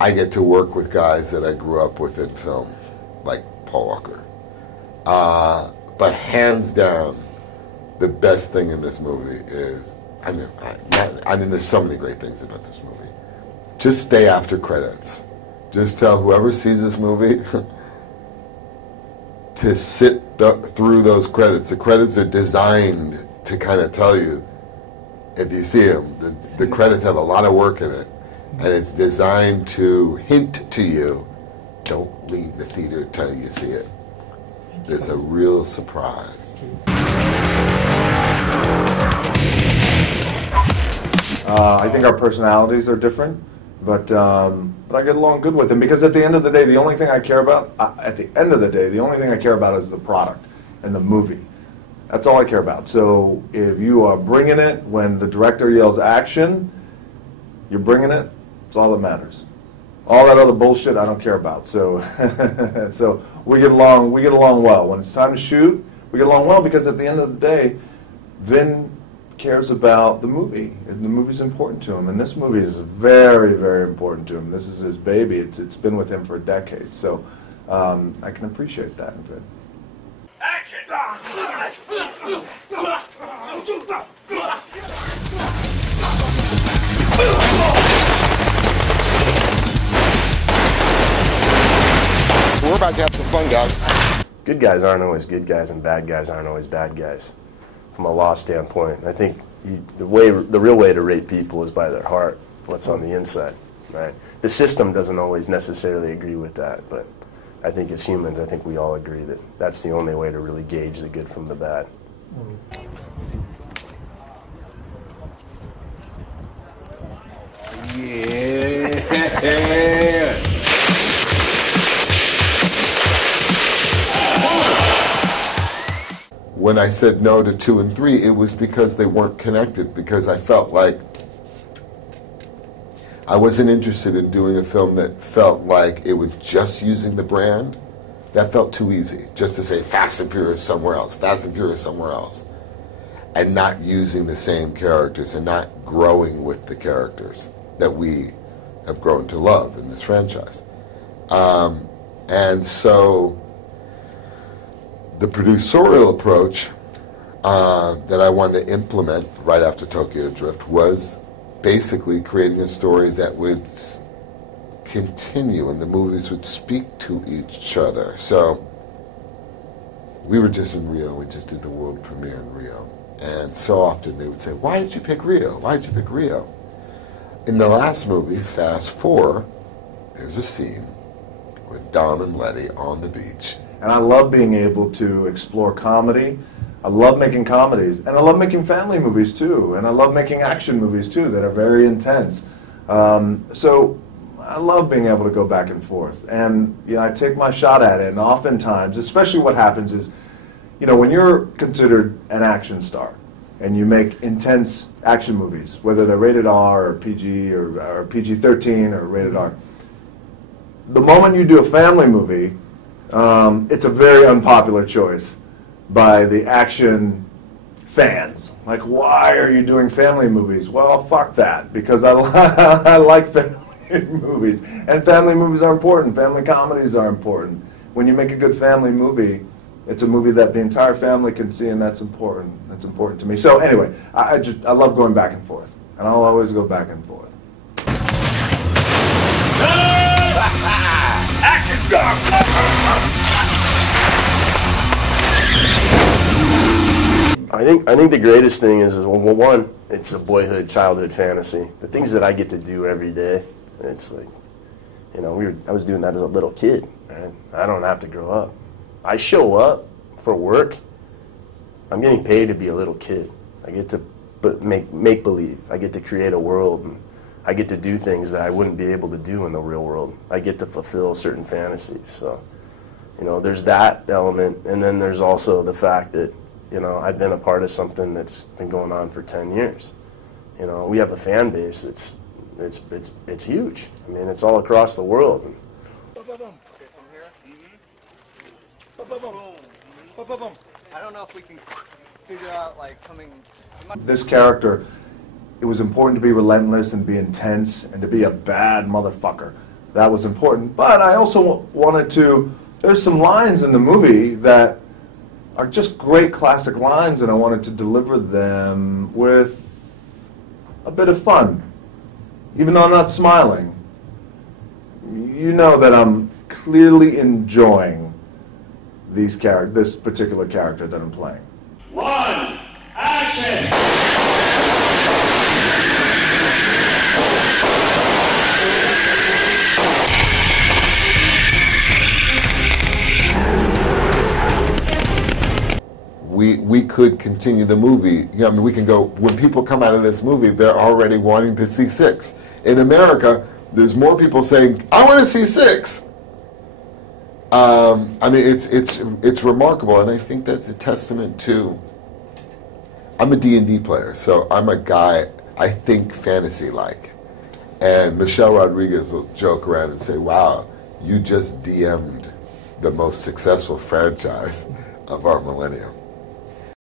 I get to work with guys that I grew up with in film, like Paul Uoker. But hands down, the best thing in this movie is, I mean, there's so many great things about this movie. Just stay after credits. Just tell whoever sees this movie to sit through those credits. The credits are designed to kind of tell you, if you see them, the credits have a lot of work in it, and it's designed to hint to you, don't leave the theater till you see it. There's a real surprise. I think our personalities are different, but I get along good with them, because at the end of the day, the only thing I care about, is the product and the movie. That's all I care about. So if you are bringing it when the director yells action, you're bringing it. It's all that matters. All that other bullshit I don't care about. So so we get along well. When it's time to shoot, we get along well, because at the end of the day, Vin cares about the movie. And the movie's important to him, and this movie is very, very important to him. This is his baby. It's been with him for a decade. So I can appreciate that in Vin. Action! We're about to have some fun, guys. Good guys aren't always good guys, and bad guys aren't always bad guys. From a law standpoint, I think the real way to rate people is by their heart, what's on the inside, right? The system doesn't always necessarily agree with that, but I think as humans, I think we all agree that that's the only way to really gauge the good from the bad. Yeah. When I said no to 2 and 3, it was because they weren't connected, because I felt like I wasn't interested in doing a film that felt like it was just using the brand. That felt too easy, just to say Fast and Furious somewhere else, Fast and Furious somewhere else, and not using the same characters and not growing with the characters that we have grown to love in this franchise. And so the producerial approach that I wanted to implement right after Tokyo Drift was basically creating a story that would continue and the movies would speak to each other. So we were just in Rio, we just did the world premiere in Rio. And so often they would say, why did you pick Rio? Why did you pick Rio? In the last movie, Fast 4, there's a scene with Dom and Letty on the beach. And I love being able to explore comedy. I love making comedies, and I love making family movies too, and I love making action movies too that are very intense. So I love being able to go back and forth, and I take my shot at it. And oftentimes, especially what happens is, when you're considered an action star, and you make intense action movies, whether they're rated R or PG or PG-13 or rated R, the moment you do a family movie, it's a very unpopular choice by the action fans. Like, why are you doing family movies? Well, fuck that, because I like family movies. And family movies are important. Family comedies are important. When you make a good family movie, it's a movie that the entire family can see, and that's important. That's important to me. So anyway, I love going back and forth, and I'll always go back and forth. I think the greatest thing is well, one, it's a boyhood, childhood fantasy. The things that I get to do every day, it's like, I was doing that as a little kid. Right? I don't have to grow up. I show up for work. I'm getting paid to be a little kid. I get to make believe. I get to create a world. And I get to do things that I wouldn't be able to do in the real world. I get to fulfill certain fantasies. So, there's that element, and then there's also the fact that, I've been a part of something that's been going on for 10 years. We have a fan base it's huge. I mean, it's all across the world. I don't know if we can figure out, coming... This character, it was important to be relentless and be intense and to be a bad motherfucker. that was important. But I also wanted to, there's some lines in the movie that are just great classic lines, and I wanted to deliver them with a bit of fun. Even though I'm not smiling, you know that I'm clearly enjoying this particular character that I'm playing. One, action! We could continue the movie. You know, I mean, we can go, when people come out of this movie, they're already wanting to see 6. In America, there's more people saying, I want to see 6. I mean, it's remarkable, and I think that's a testament to, I'm a D&D player, so I'm a guy, I think fantasy-like. And Michelle Rodriguez will joke around and say, wow, you just DM'd the most successful franchise of our millennium.